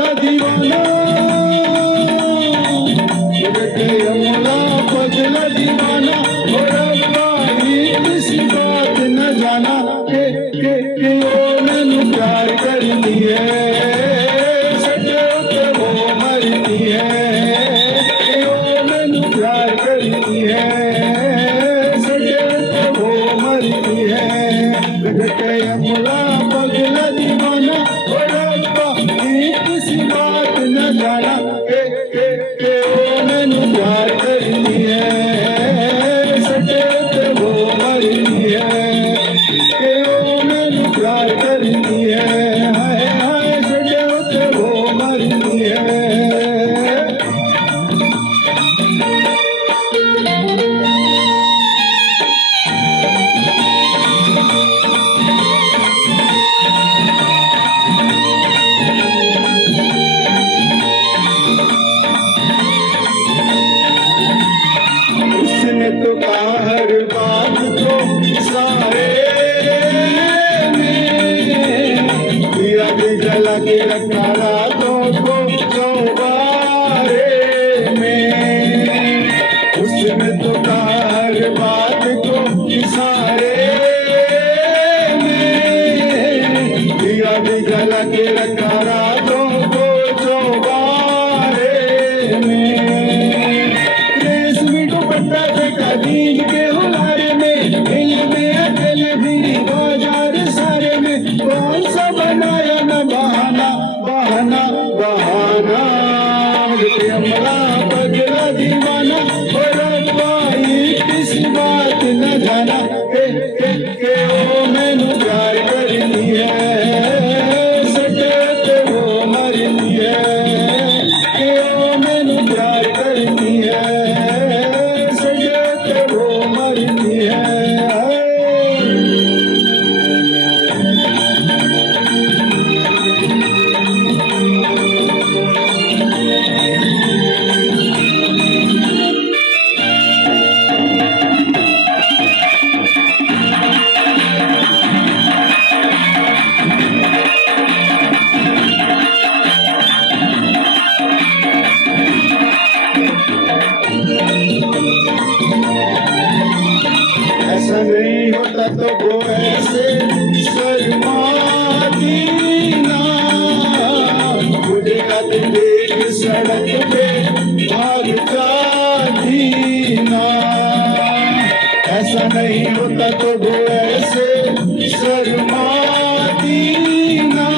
पगला दीवाना, यमुना पगला दीवाना, और किसी बात न जाना के ओ मैनू प्यार करनी है, सटे ते वो मरती है, के ओ मैनू प्यार करनी है, सटे ते वो मरती है, यमुना पगला दीवाना, और किसी बात न जाना के ओ मैनू प्यार करनी है, सटे ते वो मरती है, के ओ मैनू प्यार करनी है, हाय हाय सटे ते वो मरती है। उसने तो कहा हर बात को सारे में, दिया भी जला के रखा रातों को चौबारे में, उसने तो कहा हर बात को सारे में, दिया भी जला के रखा रातों को चौबारे में, रेशमी दुपट्टा देखा दीन के हुलारे में, दिल में अकेले भी बाजार सारे में, कौन सा बनाया न बहाना बहाना बहाना, यमुना पगला दीवाना, और भाई किसी बात न जाना के ओ मैनू प्यार करनी है, सटे ते वो मरनी है, के ओ मैनू प्यार करनी है, सटे ते वो मरनी है। ऐसा नहीं होता तो वो ऐसे शर्माती ना, मुझे कद देख सड़क पे भाग जाती ना, ऐसा नहीं होता तो वो ऐसे शर्माती ना,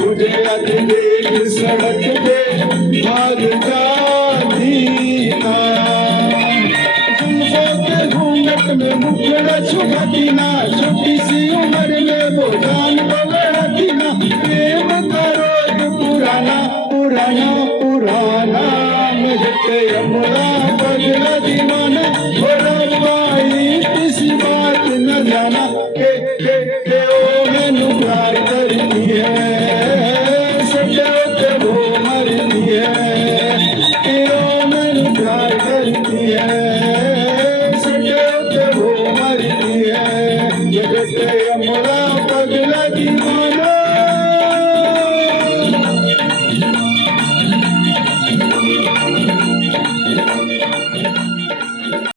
मुझे कद देख सड़क पे भाग जाती ना, घूंघट में मुखड़ा छुपाती ना,